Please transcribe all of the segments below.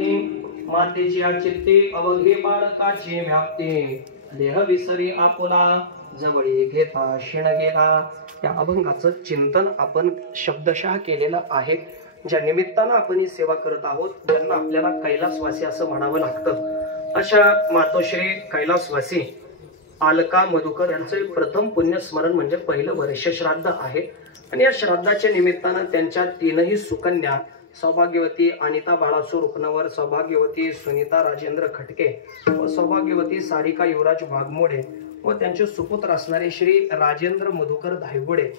मातेची चित्ते अवघे बाळकाची व्याप्ती देह विसरी आपुला जवळी घेता क्षण गेला। या अभंगाचं चिंतन आपण शब्दशः केलेलं आहे। ज्या निमित्तानं आपण ही सेवा करत आहोत त्यांना आपल्याला कैलासवासी असं म्हणावं लागतं। अशा मातोश्री कैलासवासी अलका मधुकर यांचे प्रथम पुण्यस्मरण म्हणजे पहिलं वर्ष श्राद्ध आहे आणि या श्राद्धाच्या निमित्तानं त्यांच्या तीनही सुकन्या सौभाग्यवती अनिता बाळासू रुपनवर, सौभाग्यवती सुनीता राजेंद्र खटके व सौभाग्यवती सारिका युवराज वाघमोडे व त्यांचे सुपुत्र असणारे श्री राजेंद्र मधुकर धायगुडे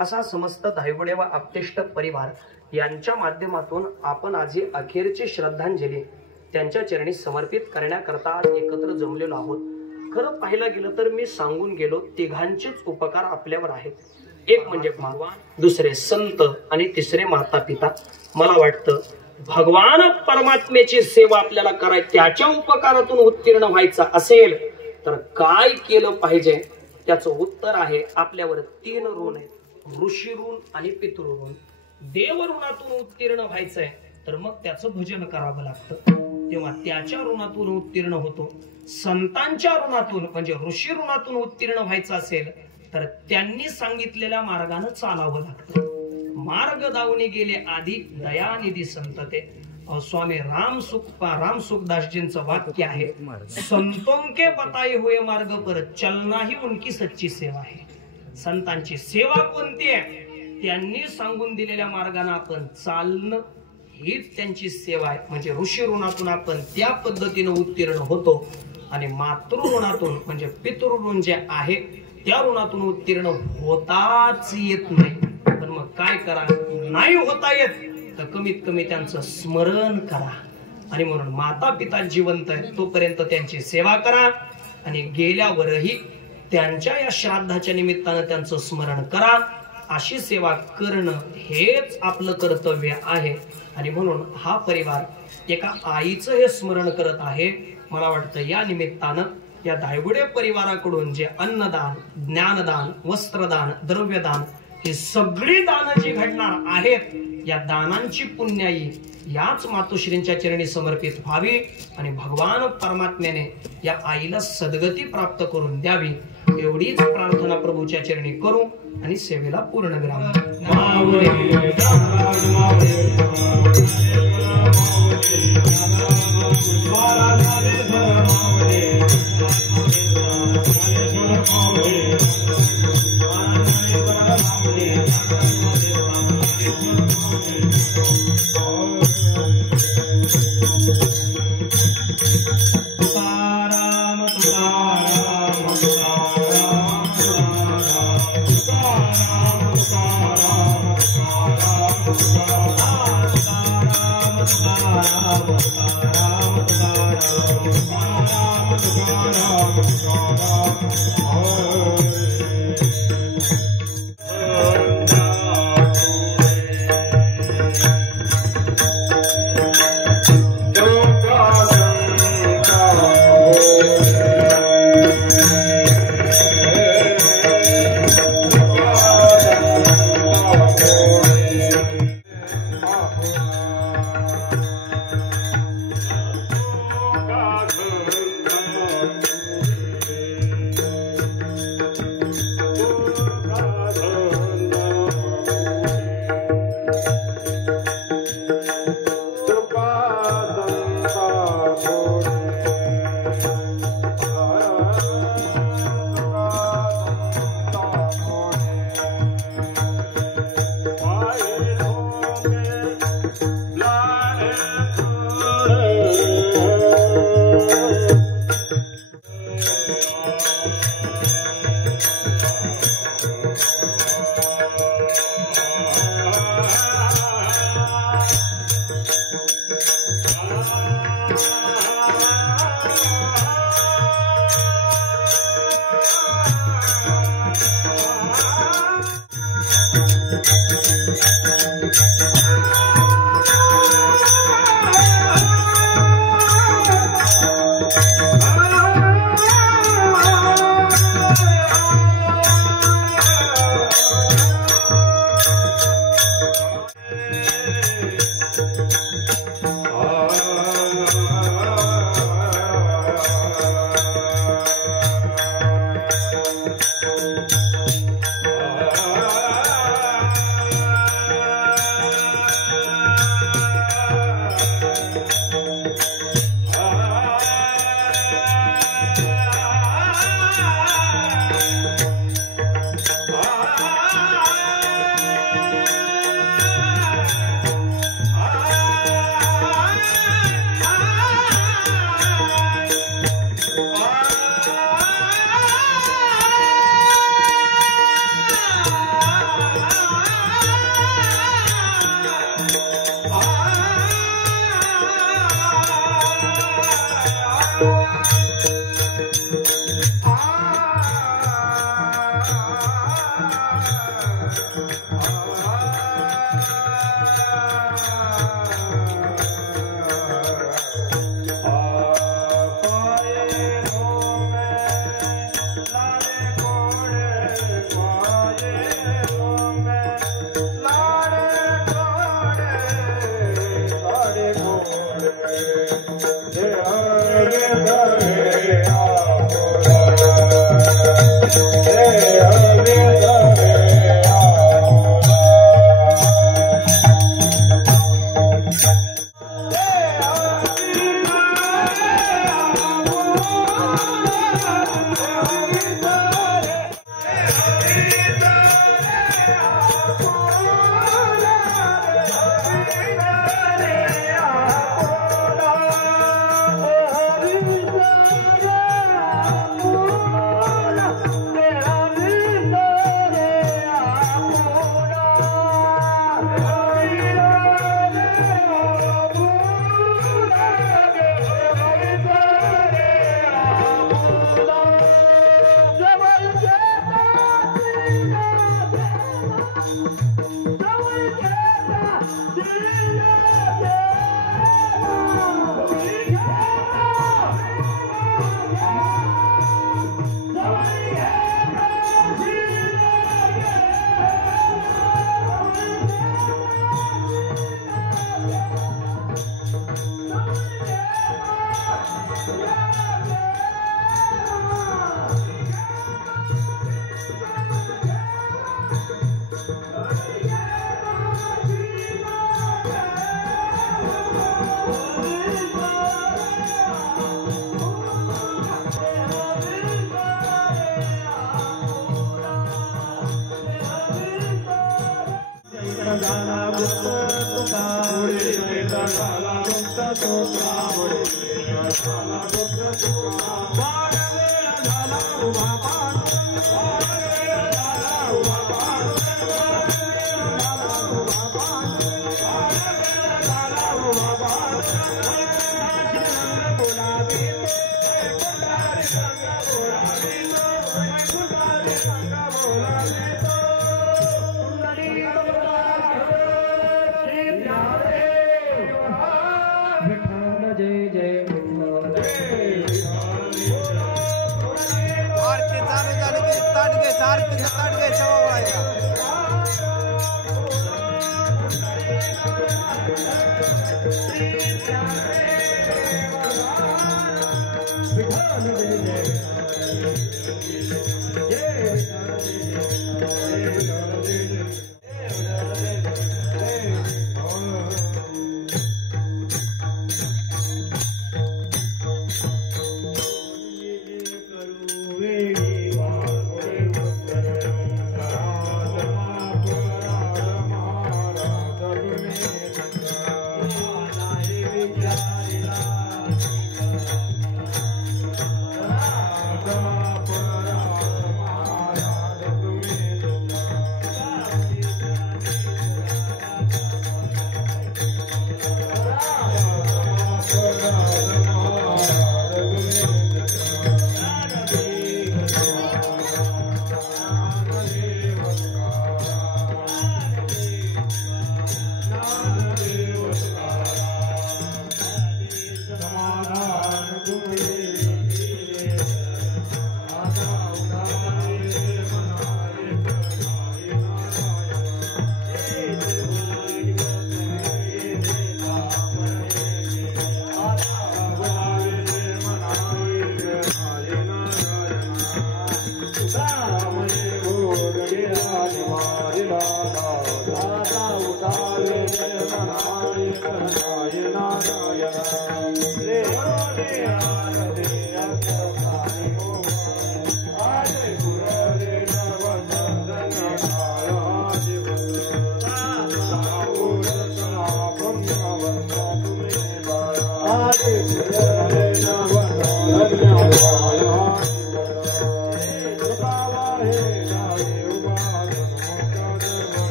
असा समस्त धायगुडे व आप्तेष्ट परिवार यांच्या माध्यमातून आपण आज अखेरची श्रद्धांजली त्यांच्या चरणी समर्पित करण्याकरता एकत्र जमलेलो आहोत। खरं पाहायला गेलं तर मी सांगून गेलो तिघांचेच उपकार आपल्यावर आहेत। एक म्हणजे भगवान, दुसरे संत आणि तिसरे माता पिता। मला वाटतं भगवान परमात्म्याची सेवा आपल्याला करायची, त्याच्या उपकारातून उत्तीर्ण व्हायचा असेल तर काय केलं पाहिजे त्याचं उत्तर आहे आपल्यावर तीन ऋण आहेत, ऋषी ऋण आणि पितृ ऋण। देव ऋणातून उत्तीर्ण व्हायचंय तर मग त्याचं भजन करावं लागतं, तेव्हा त्याच्या ऋणातून उत्तीर्ण होतो। संतांच्या ऋणातून म्हणजे ऋषी ऋणातून उत्तीर्ण व्हायचं असेल तर त्यांनी सांगितलेल्या मार्गाने चालावं लागतं। मार्ग दावणे गेले आधी दयानिधी संत ते। स्वामी राम सुखदासजींचं वाक्य आहे, संतों के बताए हुए मार्ग पर चलना ही उनकी सच्ची सेवा है। संतांची सेवा कोणती आहे? त्यांनी सांगून दिलेल्या मार्गाने आपण चालणं हीच त्यांची सेवा आहे। म्हणजे ऋषी ऋणातून आपण त्या पद्धतीने उत्तीर्ण होतो आणि मातृ ऋणातून म्हणजे पितृ ऋण जे आहे त्या ऋणातून उत्तीर्ण होताच येत नाही। पण मग काय करा, नाही होता येत तर कमीत कमी त्यांचं स्मरण करा। आणि म्हणून माता पिता जिवंत आहेत तोपर्यंत त्यांची सेवा करा आणि गेल्यावरही त्यांच्या या श्राद्धाच्या निमित्तानं त्यांचं स्मरण करा। अशी सेवा करणं हेच आपलं कर्तव्य आहे। आणि म्हणून हा परिवार एका आईचं हे स्मरण करत आहे। मला वाटतं या निमित्तानं या धायगुडे परिवाराकडून जे अन्नदान, ज्ञानदान, वस्त्रदान, द्रव्यदान ही सगळी दानं जी घडणार आहेत या दानांची पुण्याई याच मातोश्रींच्या चरणी समर्पित व्हावी आणि भगवान परमात्म्याने या आईला सद्गती प्राप्त करून द्यावी एवढीच प्रार्थना प्रभूच्या चरणी करू आणि सेवेला पूर्ण विराम।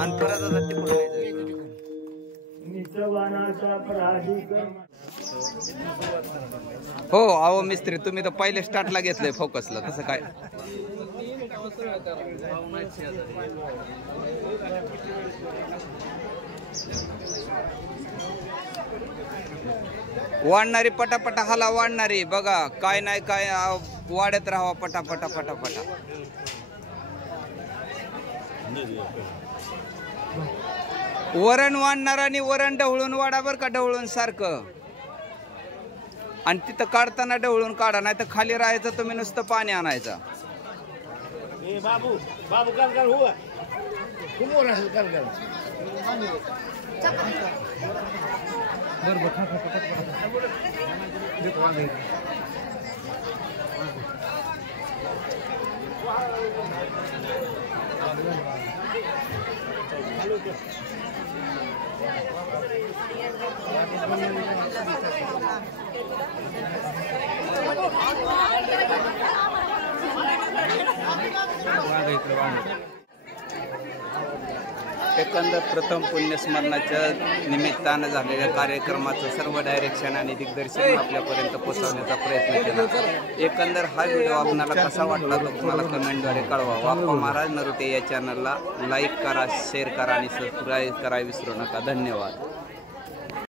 आणि परत आता ते पुढे हो. अहो मिस्त्री, तुम्ही तर पहिले स्टार्टला घेतलंय फोकसला, तसं काय? वाढणारी पटापटा हाला वाढणारी बघा, काय नाही काय वाढत राहावा पटापटा पटापटा. वरण वाढणार आणि वरण ढवळून वाढा बर का, ढवळून सारखं. आणि तिथं काढताना ढवळून काढा, नाही तर खाली राहायचं तुम्ही नुसतं पाणी आणायचं. बाबू बाबू काल काल हुआ कुमोर असेल काल काल एकंदर प्रथम पुण्यस्मरणाच्या निमित्तानं झालेल्या कार्यक्रमाचं सर्व डायरेक्शन आणि दिग्दर्शन आपल्यापर्यंत पोहोचवण्याचा प्रयत्न केला. एकंदर हा व्हिडिओ आपल्याला कसा वाटला तो तुम्हाला कमेंटद्वारे कळवा. बाप्पा महाराज नरोटे या चॅनलला लाईक करा, शेअर करा आणि सबस्क्राईब करा विसरू नका. धन्यवाद.